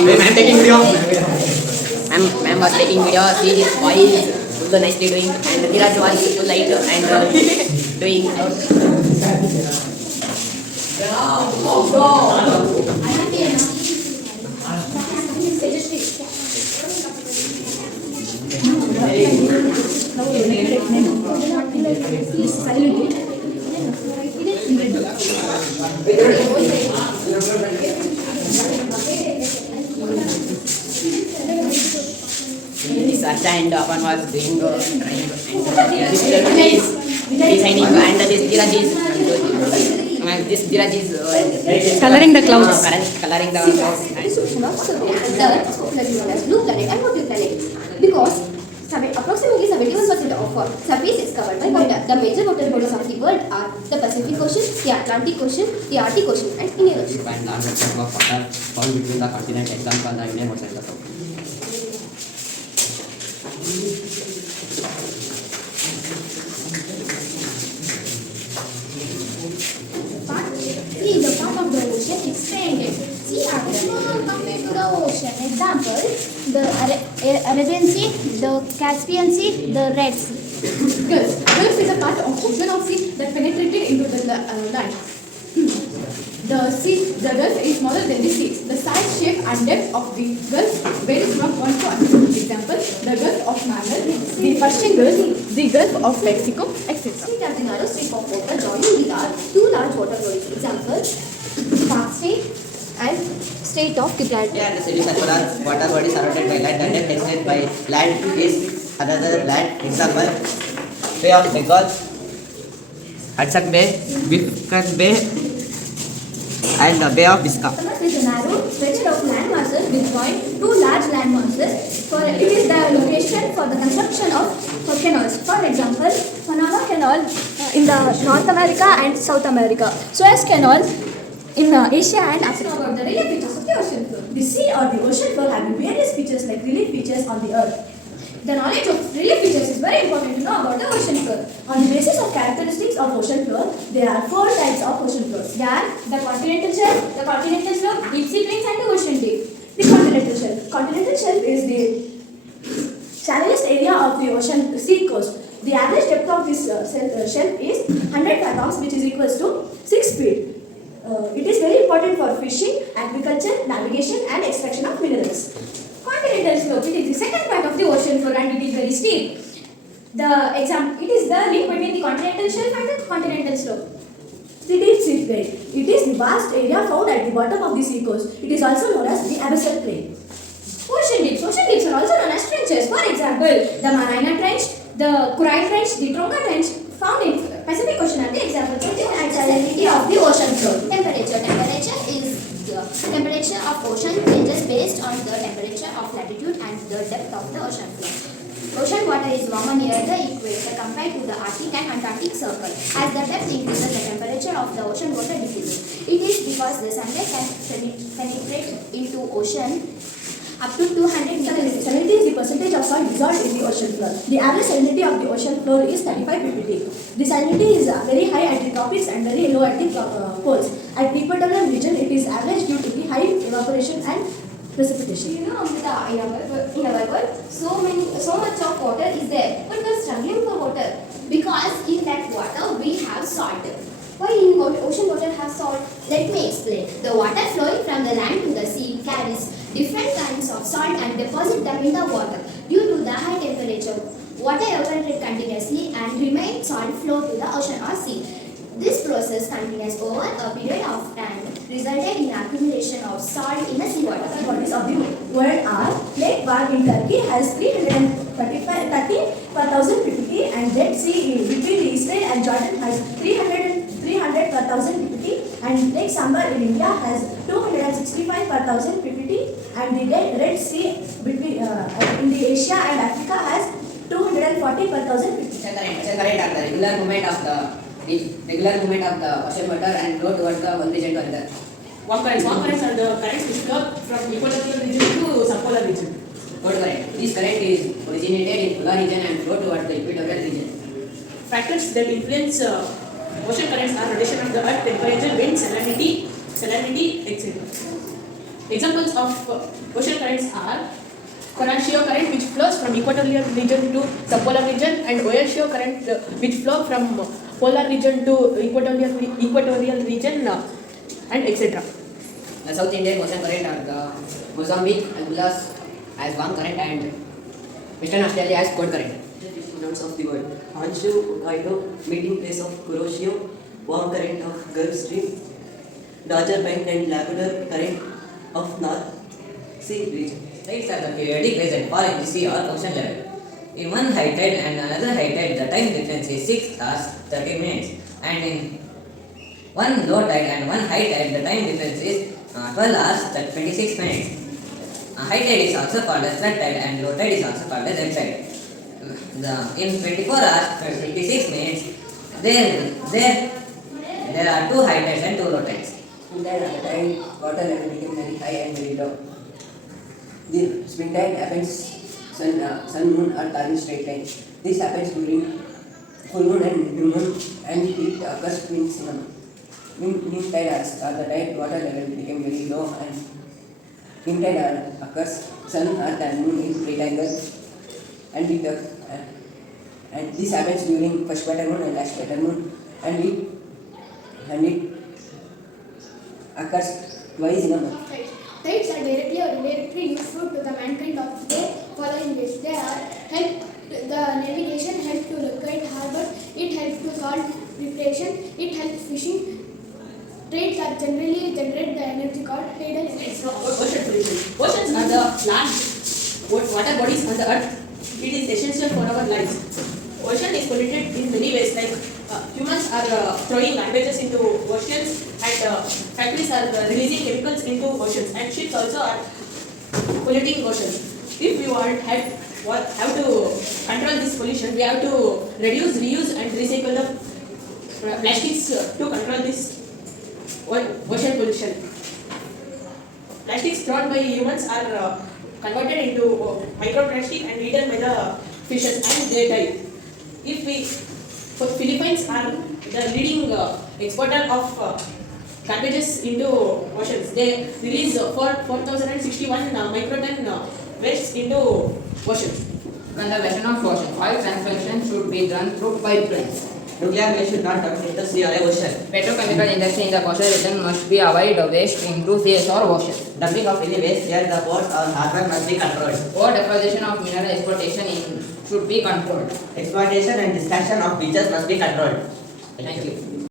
I'm taking video. Ma'am was taking video. She is so nicely doing, and Dheeraj was so light and doing. Sarsha and Avan was doing designing, and this Dheeraj is Coloring the clouds. Coloring the clouds. Blue planet and what blue planet? Because approximately 71% of surface is covered by water. The major water bodies of the world are the Pacific Ocean, the Atlantic Ocean, the Arctic Ocean, and Indian Ocean. And the of water found between the continent, example the Indian Ocean. See, the part of the ocean is expanded. Sea are small compared to the ocean. Example, the Arabian Sea, the Caspian Sea, the Red Sea. Gulf. Gulf is a part of ocean of sea that penetrated into the land. The Gulf is smaller than the sea. The size, shape, and depth of the Gulf varies from one to another. Example, the Gulf of Magellan, the Persian Gulf, the Gulf of Mexico, etc. Sea are the narrow strip of water joining the two large water bodies. Example, Park State and State of Gibraltar. Yeah, the semicircular water body surrounded by land and depth extended by land is another land. Example, Bay of Bengal, Hudson Bay, Biscayne Bay, and the Bay of Biscay. It is a narrow stretch of land masses between two large land masses. It is the location for the construction of canals. For example, Panama Canal in the North America and South America. Suez Canal in Asia and Africa. About the relief features of the ocean floor. The sea or the ocean floor having various features like relief features on the earth. The knowledge of relief features is very important to know about the ocean floor. On the basis of characteristics of ocean floor, there are 4 types of ocean floors. They are the continental shelf, the continental slope, deep sea plains, and the ocean deep. The continental shelf. Continental shelf is the shallowest area of the ocean sea coast. The average depth of this shelf is 100 fathoms, which is equals to 6 feet. It is very important for fishing, agriculture, navigation, and extraction of minerals. Continental slope, it is the second part of the ocean floor and it is very steep. It is the link between the continental shelf and the continental slope. The deep sea plain, it is the vast area found at the bottom of the sea coast. It is also known as the abyssal plain. Ocean deeps are also known as trenches. For example, the Mariana Trench, the Kurai Trench, the Tonga Trench found in Pacific Ocean are the examples of the salinity of the ocean floor. Temperature is the temperature of ocean changes based on the temperature of latitude and the depth of the ocean floor. Ocean water is warmer near the equator compared to the Arctic and Antarctic Circle. As the depth increases, the temperature of the ocean water decreases. It is because the sunlight can penetrate into ocean up to 200 meters. Salinity is the percentage of salt dissolved in the ocean floor. The average salinity of the ocean floor is 35 ppt. The salinity is very high at the tropics and very low at the poles. At the equatorial region, it is average due to the high evaporation and precipitation. You know, Amrita, in our world, so much of water is there, but we are struggling for water because in that water we have salt. Why in ocean water have salt? Let me explain. The water flowing from the land to the sea carries different kinds of salt and deposit them in the water. Due to the high temperature, water evaporates continuously and remains salt flow to the ocean or sea. This process continues over a period of time, resulted in accumulation of salt in the seawater. Bodies of the world are Lake Van in Turkey has 330 per thousand ppt and Dead Sea between Israel and Jordan has 300 per thousand ppt and Lake Sambar in India has 265 per thousand ppt and the Red Sea between in the Asia and Africa has 240 per thousand ppt. Current are the regular movement of the ocean water and flow towards the one region to another. Warm currents are the currents which flow from equatorial region to subpolar region. Cold current. This current is originated in polar region and flow towards the equatorial region. Factors that influence ocean currents are rotation of the earth, temperature, wind, salinity, etc. Examples of ocean currents are Coral current which flows from equatorial region to subpolar region, and Oyarzeo current which flow from polar region to equatorial region, and etc. The South Indian Ocean current are the Mozambique, Anguillas as warm current and Western Australia as cold current. Notes of the world. Honshu, Hokkaido, meeting place of Kuroshio, warm current of Gulf Stream, Dodger Bank and Labrador current of North Sea region. Tides are the periodic rise and fall in the sea or ocean level. In one high tide and another high tide, the time difference is 6 hours 30 minutes, and in one low tide and one high tide, the time difference is 12 hours 26 minutes. High tide is also called as flood tide and low tide is also called as ebb tide. In 24 hours 56 minutes, there are 2 high tides and 2 low tides. Spring tide and the tide water level became very high and very low. The spring tide happens sun, moon, earth are in straight line. This happens during full moon and new moon, and it occurs between cinema. Neap tide are the tide water level became very low, and neap tide occurs sun, earth and moon in straight angle, and this happens during first quarter moon and last quarter moon, and it occurs twice in a month. Tides are directly or indirectly useful to the mankind of the following ways. They are help the navigation, help to locate harbor, it helps to solve depression, it helps fishing. Trades are generally generate the energy called tidal energy. It's not ocean pollution. Oceans are the large water bodies on the earth. It is essential for our lives. Ocean is polluted in many ways, like humans are throwing garbages into oceans, and factories are releasing chemicals into oceans, and ships also are polluting oceans. If we have to control this pollution, we have to reduce, reuse and recycle the plastics to control this ocean pollution. Plastics thrown by humans are converted into microplastic and eaten by the fishes, and they die. Philippines are the leading exporter of garbages into oceans. They release 4,061 microton waste into oceans. Conservation of ocean. Oil transportation should be done through pipelines. Nuclear waste should not dump into the sea or the ocean. Petrochemical industry in the coastal region must be avoid waste into seas or oceans. Dumping of any waste near the ports or harbor must be controlled. Over deforestation of mineral exploitation should be controlled. Exploitation and destruction of beaches must be controlled. Thank you.